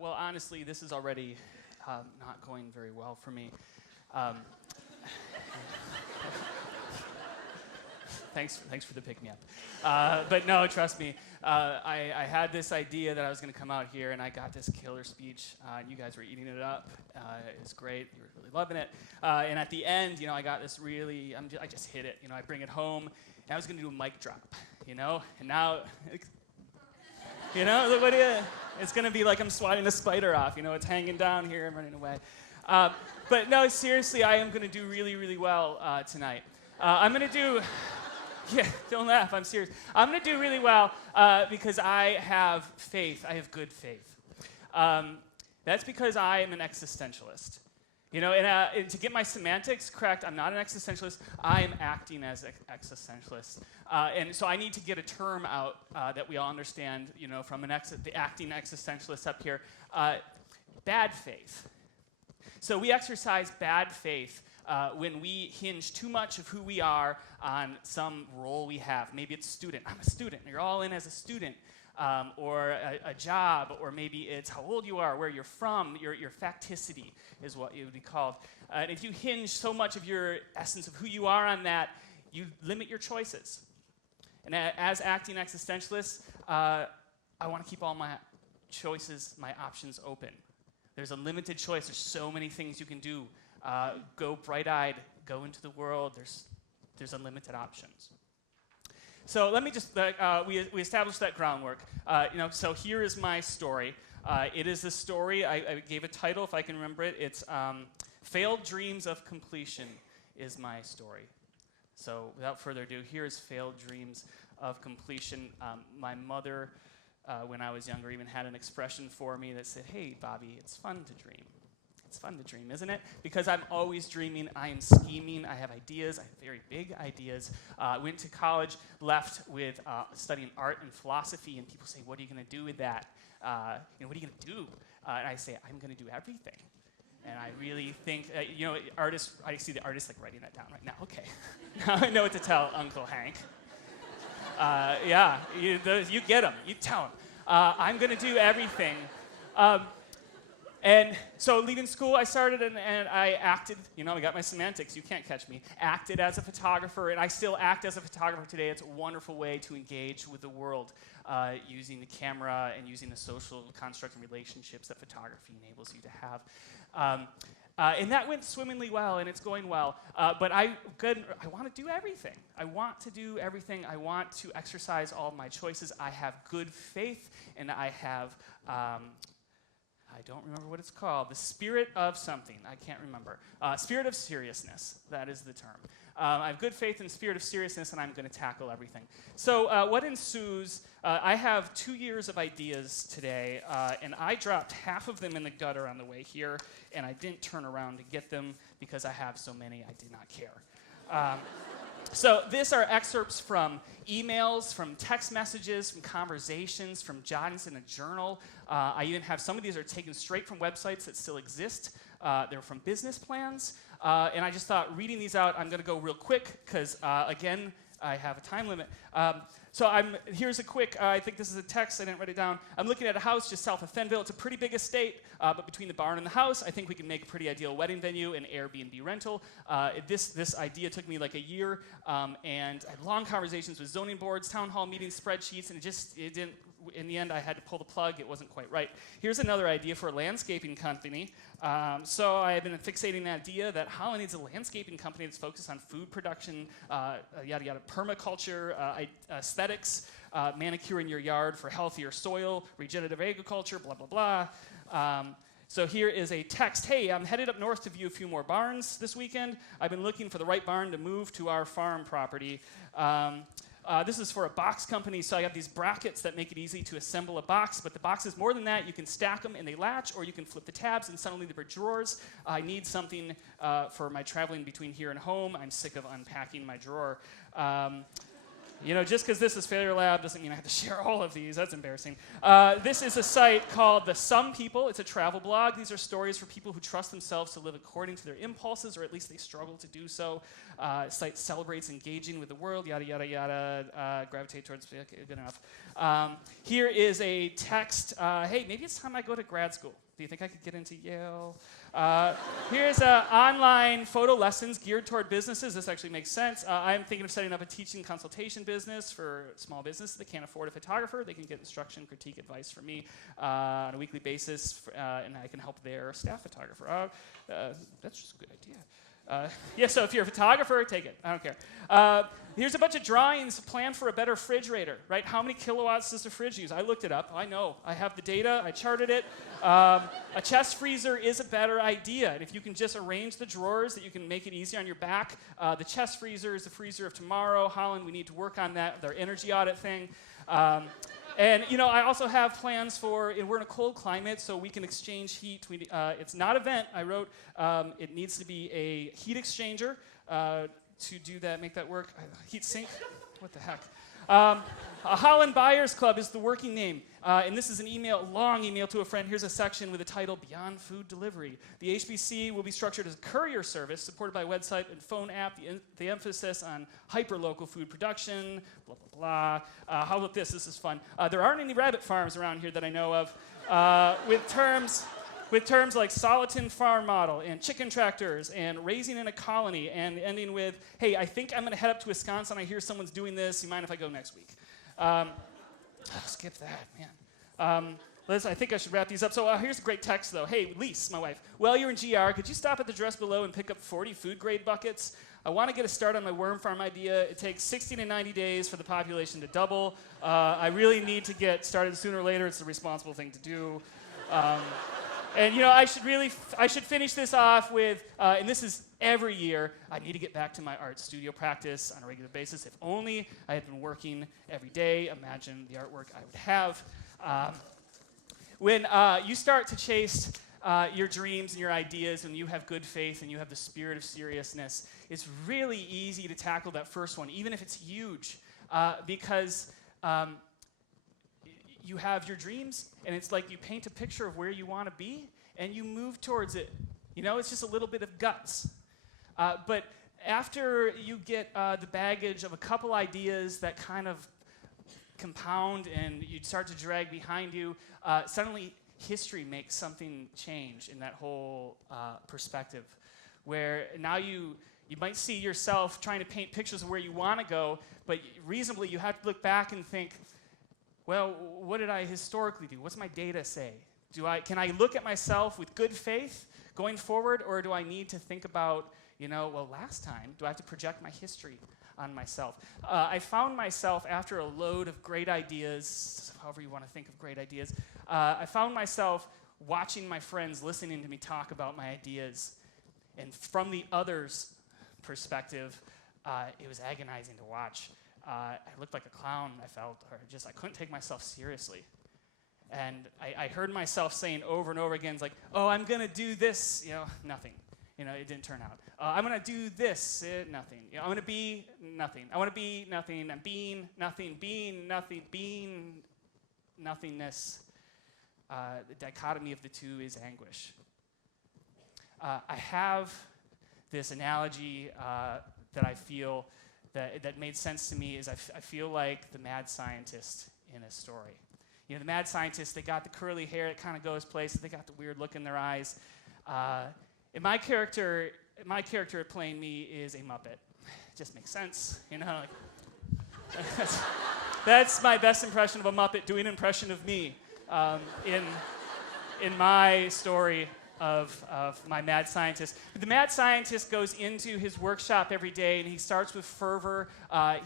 Well, honestly, this is already not going very well for me. Thanks for the pick-me-up. But no, trust me, I had this idea that I was going to come out here, and I got this killer speech, and you guys were eating it up. It was great. You were really loving it. And at the end, I got this really, I just hit it. I bring it home, and I was going to do a mic drop, and now, what it's going to be like I'm swatting a spider off. It's hanging down here and running away. But no, seriously, I am going to do really, really well tonight. I'm going to do... Yeah, don't laugh, I'm serious. I'm going to do really well because I have faith. I have good faith. That's because I am an existentialist. And to get my semantics correct, I'm not an existentialist. I am acting as an existentialist. And so I need to get a term out that we all understand, from the acting existentialist up here. Bad faith. So we exercise bad faith when we hinge too much of who we are on some role we have. Maybe it's student. I'm a student. You're all in as a student. Or a job, or maybe it's how old you are, where you're from. Your facticity is what it would be called. And if you hinge so much of your essence of who you are on that, you limit your choices. And as acting existentialists, I want to keep all my choices, my options open. There's a limited choice. There's so many things you can do. Go bright-eyed, go into the world. There's unlimited options. So let me just, we established that groundwork. So here is my story. It is the story, I gave a title, if I can remember it. It's Failed Dreams of Completion is my story. So without further ado, here's Failed Dreams of Completion. My mother, when I was younger, even had an expression for me that said, "Hey, Bobby, it's fun to dream." It's fun to dream, isn't it? Because I'm always dreaming, I am scheming, I have ideas, I have very big ideas. Went to college, left with studying art and philosophy, and people say, what are you going to do with that? What are you going to do? And I say, I'm going to do everything. And I really think, artists, I see the artist like writing that down right now. Okay, now I know what to tell Uncle Hank. You get him, you tell him. I'm going to do everything. And so leaving school, I started and I acted, I got my semantics, you can't catch me, acted as a photographer, and I still act as a photographer today. It's a wonderful way to engage with the world using the camera and using the social construct and relationships that photography enables you to have. And that went swimmingly well, and it's going well. But I want to do everything. I want to do everything. I want to exercise all of my choices. I have good faith, and I have... I don't remember what it's called. The spirit of something. I can't remember. Spirit of seriousness. That is the term. I have good faith and spirit of seriousness, and I'm going to tackle everything. So what ensues, I have 2 years of ideas today, and I dropped half of them in the gutter on the way here, and I didn't turn around to get them because I have so many I did not care. So these are excerpts from emails, from text messages, from conversations, from jottings in a journal. I even have some of these are taken straight from websites that still exist. They're from business plans. And I just thought reading these out, I'm going to go real quick because, again, I have a time limit. Here's a quick, I think this is a text, I didn't write it down. I'm looking at a house just south of Fenville. It's a pretty big estate, but between the barn and the house, I think we can make a pretty ideal wedding venue and Airbnb rental. This idea took me like a year, and I had long conversations with zoning boards, town hall meetings, spreadsheets, and it didn't, in the end, I had to pull the plug. It wasn't quite right. Here's another idea for a landscaping company. So I have been fixating the idea that Holland needs a landscaping company that's focused on food production, yada yada, permaculture, aesthetics, manicuring your yard for healthier soil, regenerative agriculture, blah, blah, blah. So here is a text. Hey, I'm headed up north to view a few more barns this weekend. I've been looking for the right barn to move to our farm property. This is for a box company, so I have these brackets that make it easy to assemble a box, but the box is more than that. You can stack them and they latch, or you can flip the tabs and suddenly there are drawers. I need something for my traveling between here and home. I'm sick of unpacking my drawer. You know, just because this is Failure Lab doesn't mean I have to share all of these. That's embarrassing. This is a site called The Some People. It's a travel blog. These are stories for people who trust themselves to live according to their impulses, or at least they struggle to do so. Site celebrates engaging with the world, yada, yada, yada, gravitate towards, okay, good enough. Here is a text. Hey, maybe it's time I go to grad school. Do you think I could get into Yale? Here's online photo lessons geared toward businesses. This actually makes sense. I'm thinking of setting up a teaching consultation business for small businesses that can't afford a photographer. They can get instruction, critique, advice from me on a weekly basis, and I can help their staff photographer. That's just a good idea. Yeah, so if you're a photographer, take it. I don't care. Here's a bunch of drawings planned for a better refrigerator, right? How many kilowatts does the fridge use? I looked it up. I know. I have the data. I charted it. A chest freezer is a better idea. And if you can just arrange the drawers that you can make it easier on your back, the chest freezer is the freezer of tomorrow. Holland, we need to work on that, their energy audit thing. And, you know, I also have plans for, we're in a cold climate, so we can exchange heat. It's not a vent, I wrote. It needs to be a heat exchanger to do that, make that work. Heat sink? What the heck? A Holland Buyers Club is the working name. And this is an email, a long email to a friend. Here's a section with the title, Beyond Food Delivery. The HBC will be structured as a courier service supported by a website and phone app. The emphasis on hyper-local food production, blah, blah, blah. How about this? This is fun. There aren't any rabbit farms around here that I know of. With terms like Soliton Farm Model and chicken tractors and raising in a colony, and ending with, hey, I think I'm going to head up to Wisconsin. I hear someone's doing this. You mind if I go next week? Skip that, man. Liz, I think I should wrap these up. So here's a great text, though. Hey, Lise, my wife. Well, you're in GR. Could you stop at the address below and pick up 40 food-grade buckets? I want to get a start on my worm farm idea. It takes 60 to 90 days for the population to double. I really need to get started sooner or later. It's the responsible thing to do. And, you know, I should finish this off with, and this is every year, I need to get back to my art studio practice on a regular basis. If only I had been working every day, imagine the artwork I would have. When you start to chase your dreams and your ideas, and you have good faith and you have the spirit of seriousness, it's really easy to tackle that first one, even if it's huge, because you have your dreams, and it's like you paint a picture of where you want to be, and you move towards it. You know, it's just a little bit of guts. But after you get the baggage of a couple ideas that kind of compound and you start to drag behind you, suddenly history makes something change in that whole perspective, where now you might see yourself trying to paint pictures of where you want to go, but reasonably you have to look back and think, well, what did I historically do? What's my data say? Can I look at myself with good faith going forward, or do I need to think about, you know, well, last time, do I have to project my history on myself? I found myself, after a load of great ideas, however you want to think of great ideas, I found myself watching my friends, listening to me talk about my ideas, and from the other's perspective, it was agonizing to watch. I looked like a clown, I felt, or just I couldn't take myself seriously. And I heard myself saying over and over again, it's like, oh, I'm going to do this, you know, nothing. You know, it didn't turn out. I'm going to do this, nothing. You know, I'm going to be nothing. I want to be nothing. I'm being nothing, being nothingness. The dichotomy of the two is anguish. I have this analogy that I feel that made sense to me is I feel like the mad scientist in a story. You know, the mad scientist, they got the curly hair, it kind of goes places, they got the weird look in their eyes. And my character playing me is a Muppet. It just makes sense, you know. Like, that's my best impression of a Muppet, doing an impression of me in my story of my mad scientist. The mad scientist goes into his workshop every day, and he starts with fervor.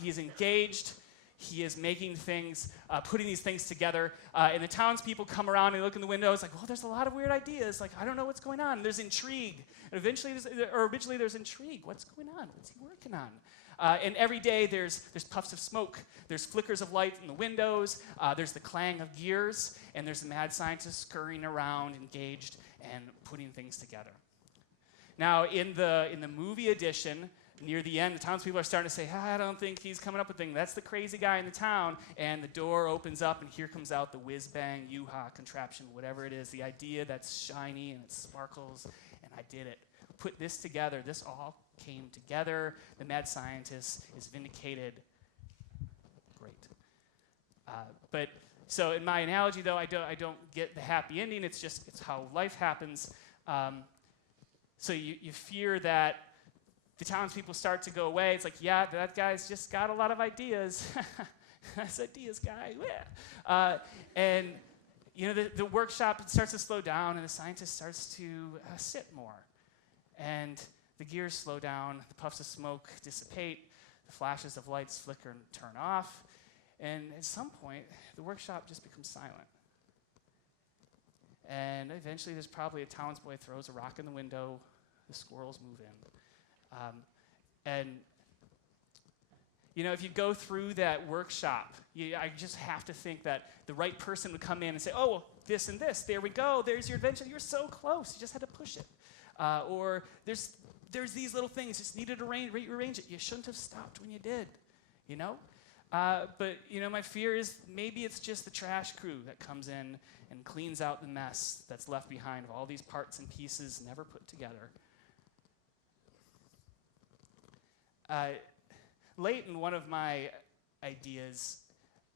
He is engaged. He is making things, putting these things together. And the townspeople come around and look in the windows like, well, there's a lot of weird ideas. Like, I don't know what's going on. And there's intrigue. And originally there's intrigue. What's going on? What's he working on? And every day there's puffs of smoke. There's flickers of light in the windows. There's the clang of gears. And there's the mad scientist scurrying around, engaged, and putting things together. Now, in the movie edition, near the end, the townspeople are starting to say, I don't think he's coming up with things. That's the crazy guy in the town. And the door opens up, and here comes out the whiz-bang, U-ha contraption, whatever it is, the idea that's shiny and it sparkles, and I did it. Put this together. This all came together. The mad scientist is vindicated. Great. But so in my analogy, though, I don't get the happy ending. It's how life happens. So you fear that the townspeople start to go away. It's like, yeah, that guy's just got a lot of ideas. That's ideas guy. Yeah. And the workshop starts to slow down, and the scientist starts to sit more. And the gears slow down, the puffs of smoke dissipate, the flashes of lights flicker and turn off, and at some point, the workshop just becomes silent. And eventually, there's probably a townsboy throws a rock in the window, the squirrels move in. And if you go through that workshop, I just have to think that the right person would come in and say, oh, well, this and this, there we go, there's your adventure, you're so close, you just had to push it. Or there's these little things, just needed to rearrange it. You shouldn't have stopped when you did, But, my fear is maybe it's just the trash crew that comes in and cleans out the mess that's left behind of all these parts and pieces never put together. Late in one of my ideas,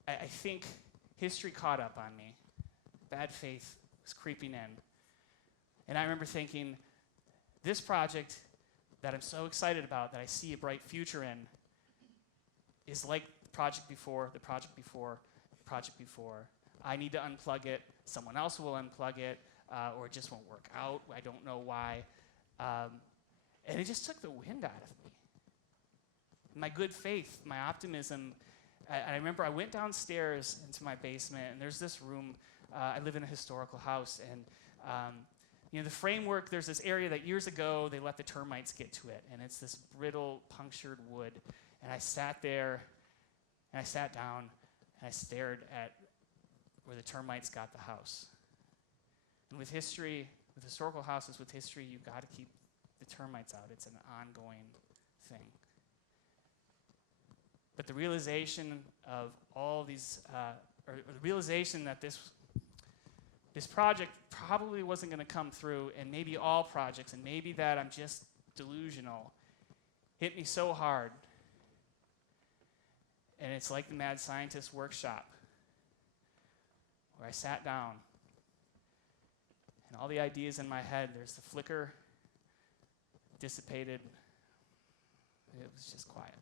I think history caught up on me. Bad faith was creeping in. And I remember thinking, this project that I'm so excited about, that I see a bright future in, is like the project before, the project before, the project before. I need to unplug it. Someone else will unplug it, or it just won't work out. I don't know why. And it just took the wind out of me. My good faith, my optimism. I remember I went downstairs into my basement, and there's this room. I live in a historical house, and the framework, there's this area that years ago they let the termites get to it, and it's this brittle, punctured wood. And I sat there, and I sat down, and I stared at where the termites got the house. And with history, with historical houses, with history, you've got to keep the termites out. It's an ongoing thing. But the realization of all these, or the realization that this project probably wasn't going to come through, and maybe all projects, and maybe that I'm just delusional, hit me so hard. And it's like the mad scientist workshop, where I sat down, and all the ideas in my head, there's the flicker, dissipated, it was just quiet.